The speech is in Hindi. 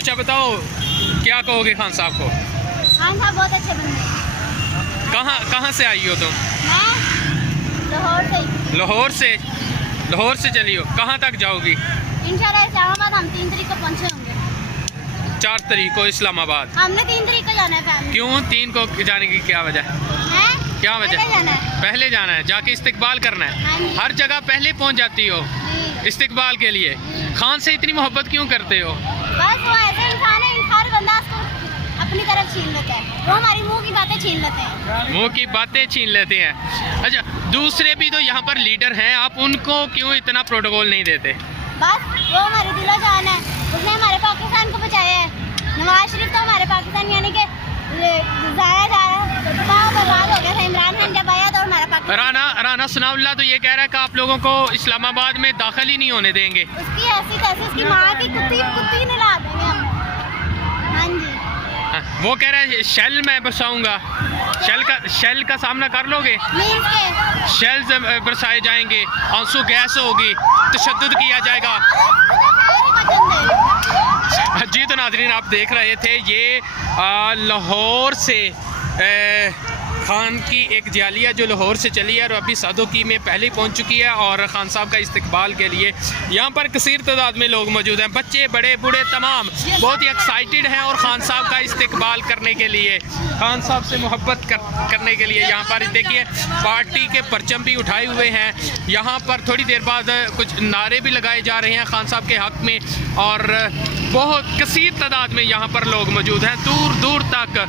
अच्छा बताओ, क्या कहोगे खान साहब को? खान साहब बहुत अच्छे बंदे हैं। कहाँ से आई हो तुम? मैं लाहौर से। लाहौर से चली हो, कहाँ तक जाओगी? इंशाल्लाह इस्लामाबाद हम 3 तारीख को पहुँचे होंगे। 4 तारीख को इस्लामाबाद। हमने 3 तारीख को जाना है फैमिली। क्यों 3 को जाने की क्या वजह है? क्या वजह? पहले जाना है। पहले जाना है, जाके इस्तिकबाल करना है। हाँ जी। हर जगह पहले पहुंच जाती हो जी। इस्तिकबाल के लिए। खान से इतनी मोहब्बत क्यों करते हो? बस वो ऐसे इंसान है, हर बंदा उसको अपनी तरफ छीन लेता है। वो हमारी मुंह की बातें छीन लेते हैं। मुंह की बातें छीन लेते हैं। अच्छा, दूसरे भी तो यहाँ पर लीडर हैं, आप उनको क्यों इतना प्रोटोकॉल नहीं देते? बस वो हमारी दिलो जान है, उसने हमारे पाकिस्तान को बचाया है। नवाज शरीफ तो हमारे पाकिस्तान यानी कि जाया जा रहा है, बर्बाद हो गया था। इमरान खान जब आया तो हमारा पाकिस्तान राना सनाउल्लाह तो ये कह रहा है कि आप लोगों को इस्लामाबाद में दाखिल ही नहीं होने देंगे। उसकी ऐसी तैसी उसकी माँ की कुत्ती नहला देंगे हम। हाँ जी। वो कह रहा है शेल मैं बरसाऊंगा। शेल का सामना कर लोगे? मीन्स के शेल बरसाए जाएंगे, आंसू गैस होगी, तशद्दुद किया जाएगा। जी तो नाज़रीन, आप देख रहे थे ये लाहौर से खान की एक जालिया जो लाहौर से चली है और अभी सादोकी में पहले ही पहुंच चुकी है और ख़ान साहब का इस्तकबाल के लिए यहाँ पर कसीर तादाद में लोग मौजूद हैं। बच्चे बड़े बूढ़े तमाम बहुत ही एक्साइटेड हैं और ख़ान साहब का इस्तकबाल करने के लिए, ख़ान साहब से मोहब्बत करने के लिए यहाँ पर देखिए पार्टी के परचम भी उठाए हुए हैं। यहाँ पर थोड़ी देर बाद कुछ नारे भी लगाए जा रहे हैं ख़ान साहब के हक़ में और बहुत कसीर तादाद में यहाँ पर लोग मौजूद हैं। दूर दूर तक